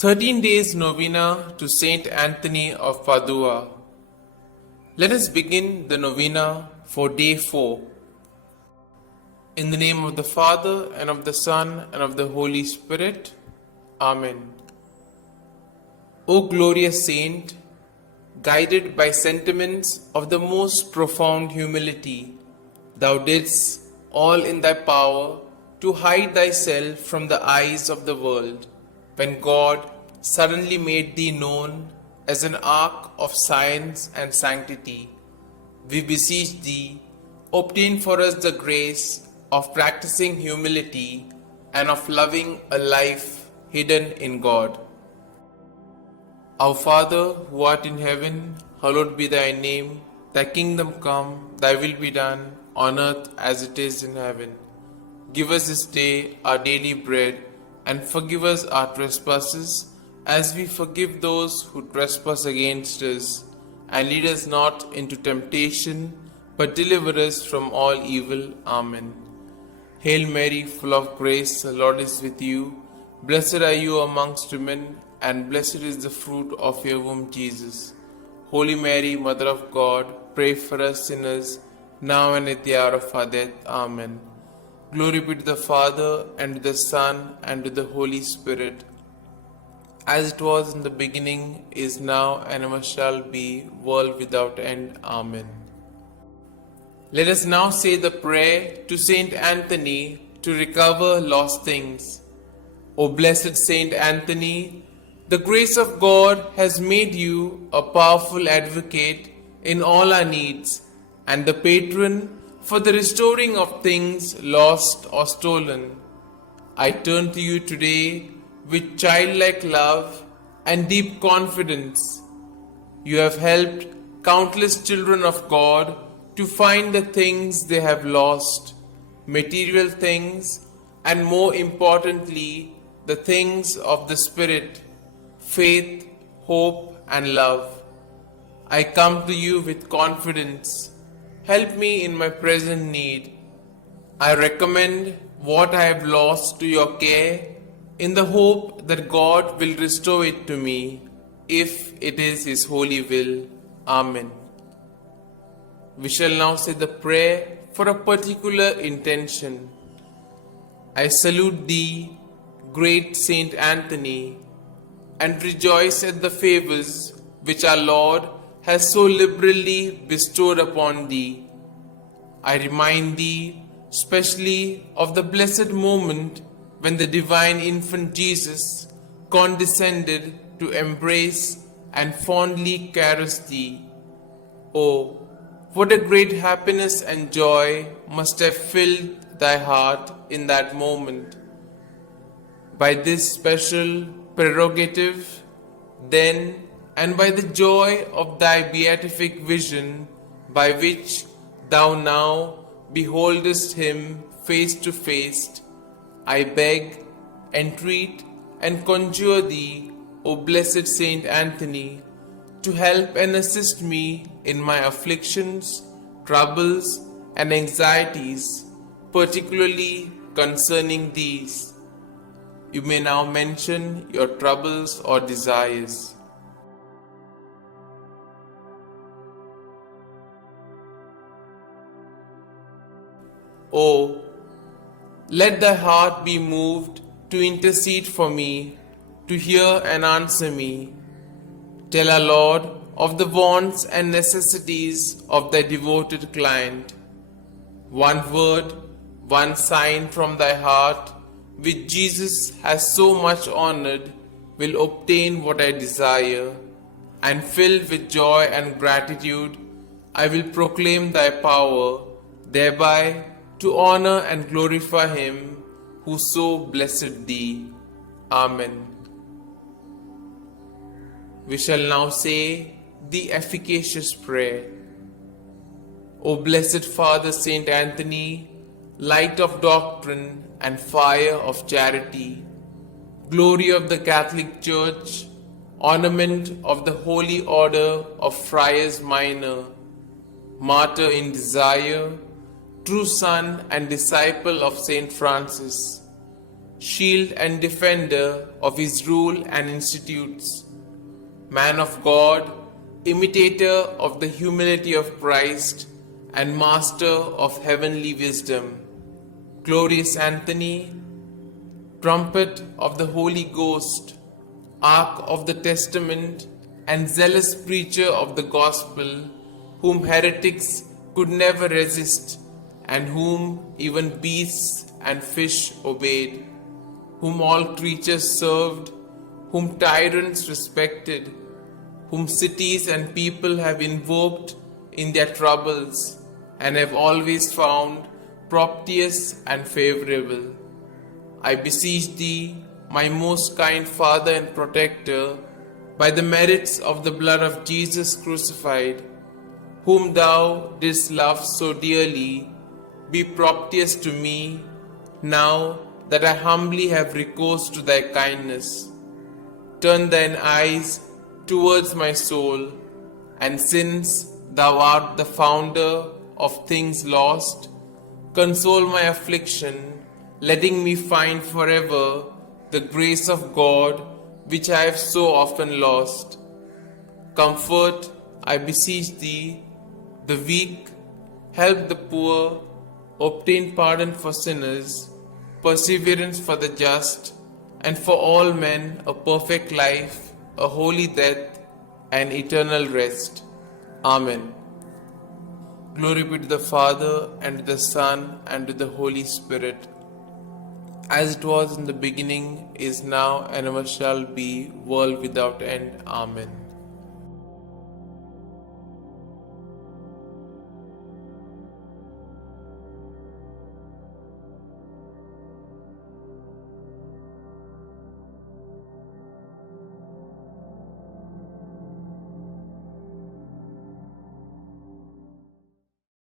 13 days novena to Saint Anthony of Padua. Let us begin the novena for day 4. In the name of the Father, and of the Son, and of the Holy Spirit. Amen. O glorious Saint, guided by sentiments of the most profound humility, thou didst all in thy power to hide thyself from the eyes of the world, when God suddenly made thee known as an ark of science and sanctity. We beseech thee, obtain for us the grace of practicing humility and of loving a life hidden in God. Our Father, who art in heaven, hallowed be thy name. Thy kingdom come, thy will be done, on earth as it is in heaven. Give us this day our daily bread, and forgive us our trespasses, as we forgive those who trespass against us. And lead us not into temptation, but deliver us from all evil. Amen. Hail Mary, full of grace, the Lord is with you. Blessed are you amongst women, and blessed is the fruit of your womb, Jesus. Holy Mary, Mother of God, pray for us sinners, now and at the hour of our death. Amen. Glory be to the Father, and to the Son, and to the Holy Spirit, as it was in the beginning, is now, and ever shall be, world without end. Amen. Let us now say the prayer to Saint Anthony to recover lost things. O blessed Saint Anthony, the grace of God has made you a powerful advocate in all our needs, and the patron for the restoring of things lost or stolen. I turn to you today with childlike love and deep confidence. You have helped countless children of God to find the things they have lost, material things, and more importantly, the things of the Spirit, faith, hope, and love. I come to you with confidence. Help me in my present need. I recommend what I have lost to your care, in the hope that God will restore it to me, if it is His holy will. Amen. We shall now say the prayer for a particular intention. I salute thee, great Saint Anthony, and rejoice at the favors which our Lord has so liberally bestowed upon thee. I remind thee specially of the blessed moment when the divine infant Jesus condescended to embrace and fondly caress thee. Oh, what a great happiness and joy must have filled thy heart in that moment. By this special prerogative, then, and by the joy of thy beatific vision, by which thou now beholdest him face to face, I beg, entreat, and conjure thee, O blessed Saint Anthony, to help and assist me in my afflictions, troubles, and anxieties, particularly concerning these. You may now mention your troubles or desires. Oh, let thy heart be moved to intercede for me, to hear and answer me. Tell our Lord of the wants and necessities of thy devoted client. One word, one sign from thy heart, which Jesus has so much honored, will obtain what I desire, and filled with joy and gratitude, I will proclaim thy power, thereby to honor and glorify him who so blessed thee. Amen. We shall now say the efficacious prayer. O blessed Father Saint Anthony, light of doctrine and fire of charity, glory of the Catholic Church, ornament of the Holy Order of Friars Minor, martyr in desire, true son and disciple of Saint Francis, shield and defender of his rule and institutes, man of God, imitator of the humility of Christ, and master of heavenly wisdom, glorious Anthony, trumpet of the Holy Ghost, ark of the Testament, and zealous preacher of the gospel, whom heretics could never resist, and whom even beasts and fish obeyed, whom all creatures served, whom tyrants respected, whom cities and people have invoked in their troubles, and have always found propitious and favorable. I beseech thee, my most kind Father and Protector, by the merits of the blood of Jesus crucified, whom thou didst love so dearly, be propitious to me, now that I humbly have recourse to thy kindness. Turn thine eyes towards my soul, and since thou art the founder of things lost, console my affliction, letting me find forever the grace of God which I have so often lost. Comfort, I beseech thee, the weak, help the poor, obtain pardon for sinners, perseverance for the just, and for all men a perfect life, a holy death, and eternal rest. Amen. Glory be to the Father, and to the Son, and to the Holy Spirit, as it was in the beginning, is now, and ever shall be, world without end. Amen.